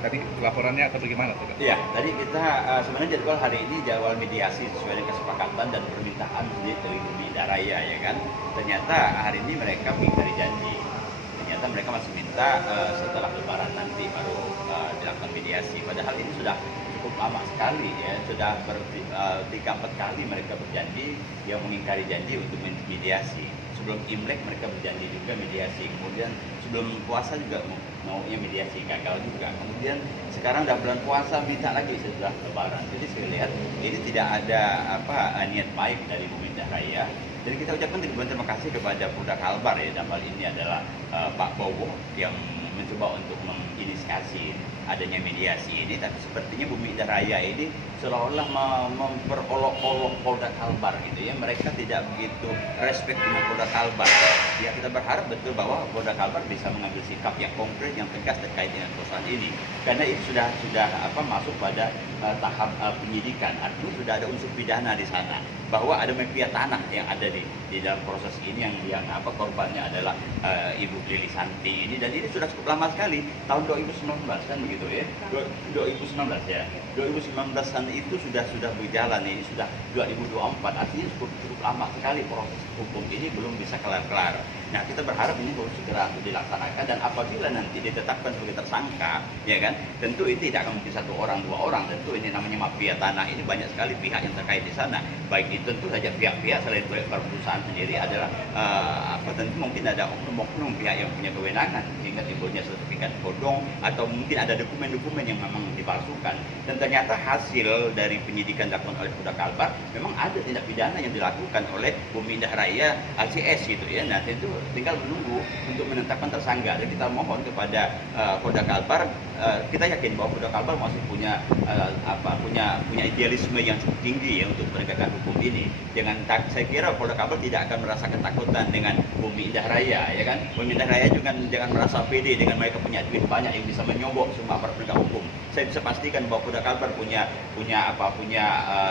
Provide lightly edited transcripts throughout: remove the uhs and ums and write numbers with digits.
tadi laporannya atau bagaimana tuh? Iya, tadi kita sebenarnya jadwal hari ini jadwal mediasi sesuai dengan kesepakatan dan permintaan sendiri dari Bumi Indah Raya ya kan. Ternyata hari ini mereka mengingkari janji. Ternyata mereka masih minta setelah Lebaran nanti baru dilakukan mediasi. Padahal ini sudah cukup lama sekali ya, sudah 3-4 kali mereka berjanji yang mengingkari janji untuk mediasi. Sebelum Imlek mereka berjanji juga mediasi, kemudian sebelum puasa juga maunya mediasi, gagal juga. Kemudian sekarang udah bulan puasa minta lagi setelah Lebaran. Jadi saya lihat ini tidak ada niat baik dari Bumi Indah Raya. Dan kita ucapkan terima kasih kepada Polda Kalbar ya, dalam hal ini adalah Pak Bowo yang mencoba untuk menginisiasi adanya mediasi ini, tapi sepertinya Bumi Indah Raya ini seolah-olah memperolok-olok Polda Kalbar gitu ya. Mereka tidak begitu respect dengan Polda Kalbar. Ya kita berharap betul bahwa Polda Kalbar bisa mengambil sikap yang konkret, yang tegas terkait dengan perusahaan ini. Karena itu sudah masuk pada tahap penyidikan. Artinya sudah ada unsur pidana di sana. Bahwa ada mafia tanah yang ada di dalam proses ini yang korbannya adalah Ibu Lili Santi ini, dan ini sudah cukup lama sekali, tahun 2019 kan begitu ya. 2019 ya. 2019-an itu sudah berjalan, ini sudah 2024, artinya cukup lama sekali proses hukum ini belum bisa kelar-kelar. Nah, kita berharap ini harus segera dilaksanakan, dan apabila nanti ditetapkan sebagai tersangka, ya kan, tentu ini tidak akan mungkin 1 orang 2 orang, tentu ini namanya mafia tanah, ini banyak sekali pihak yang terkait di sana. Baik itu tentu saja pihak-pihak selain perusahaan sendiri adalah tentu mungkin ada oknum-oknum pihak yang punya kewenangan sehingga timbulnya sertifikat bodong, atau mungkin ada dokumen-dokumen yang memang dipalsukan. Dan ternyata hasil dari penyidikan dilakukan oleh Polda Kalbar memang ada tindak pidana yang dilakukan oleh Bumi Indah Raya ACS gitu ya. Nah, tentu tinggal menunggu untuk menetapkan tersangka. Dan kita mohon kepada Polda Kalbar, kita yakin bahwa Polda Kalbar masih punya idealisme yang cukup tinggi ya untuk penegakan hukum ini. Saya kira Polda Kalbar tidak akan merasa ketakutan dengan Bumi Indah Raya ya kan. Bumi Indah Raya juga jangan merasa pede dengan mereka punya duit banyak yang bisa menyogok semua aparat penegak hukum. Saya bisa pastikan bahwa Polda Kalbar punya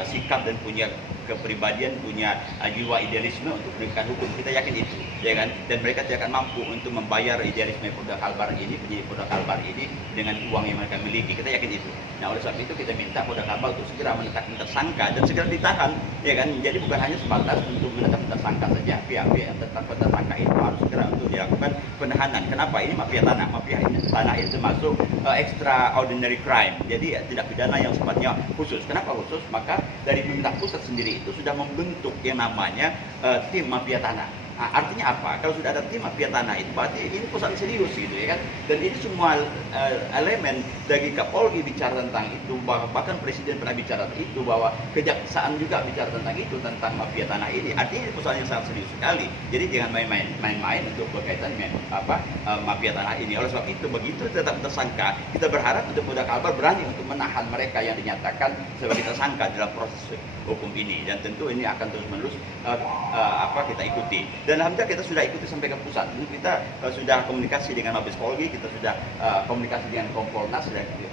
sikap dan punya kepribadian, punya jiwa idealisme untuk penegakan hukum. Kita yakin itu, ya kan? Dan mereka tidak akan mampu untuk membayar idealisme Polda Kalbar ini, penyidik Polda Kalbar ini dengan uang yang mereka miliki. Kita yakin itu. Nah, oleh sebab itu kita minta Polda Kalbar untuk segera menetapkan tersangka dan segera ditahan, ya kan? Jadi bukan hanya sebatas untuk menetapkan tersangka saja, pihak-pihak yang tertangkap tersangka itu harus segera untuk dilakukan penahanan. Kenapa? Ini mafia tanah. Mafia tanah itu termasuk extraordinary crime. Jadi tidak pidana yang sifatnya khusus. Kenapa khusus? Maka dari pemerintah pusat sendiri itu sudah membentuk yang namanya tim mafia tanah. Nah, artinya apa? Kalau sudah ada tim mafia tanah itu berarti ini perusahaan serius gitu ya kan. Dan ini semua elemen dari Kapolri bicara tentang itu, bahkan Presiden pernah bicara itu, bahwa Kejaksaan juga bicara tentang itu, tentang mafia tanah ini. Artinya ini perusahaan yang sangat serius sekali. Jadi jangan main-main untuk berkaitan dengan mafia tanah ini. Oleh sebab itu begitu tetap tersangka, kita berharap untuk Polda Kalbar berani untuk menahan mereka yang dinyatakan sebagai tersangka dalam proses hukum ini. Dan tentu ini akan terus-menerus kita ikuti. Dan alhamdulillah kita sudah ikuti sampai ke pusat. Ini kita sudah komunikasi dengan Mabes Polri, kita sudah komunikasi dengan Kompolnas,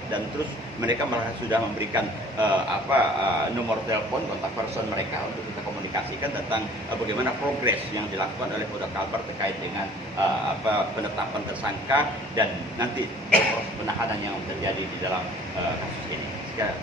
dan terus mereka malah sudah memberikan nomor telepon kontak person mereka untuk kita komunikasikan tentang bagaimana progres yang dilakukan oleh Polda Kalbar terkait dengan penetapan tersangka dan nanti proses penahanan yang terjadi di dalam kasus ini. Sekarang,